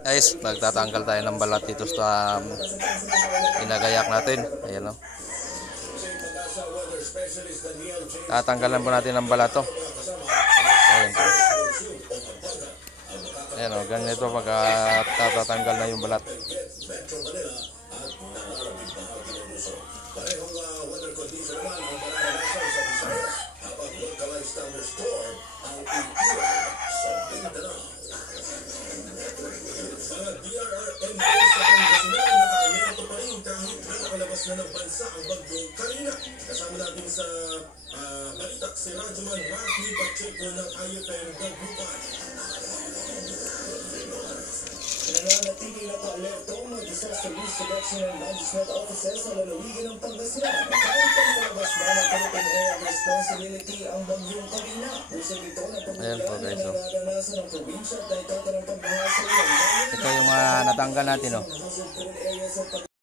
Guys, magtatanggal tayo ng balat dito sa inagayak natin. Ayan o. Tatanggalan po natin ng balat to. Ayan. Ayan o, ganito pagka tatanggal na yung balat. Nakalabas na ng bansa ang bagyong Karina. Kasama natin sa balita si Radyoman Marky Pacheco ng IFM Dagupan. Nananatiling naka-alerto ang mga disaster risk reduction and management offices sa lalawigan ng Pangasinan. Kahit ang palabas na ng Philippine Area of Responsibility ang bagyong Karina. Usap ito ng pagbulan na nararanasan ng probinsya at naitatanang pagbaha sa ilang ito yung mga natanggal natin o.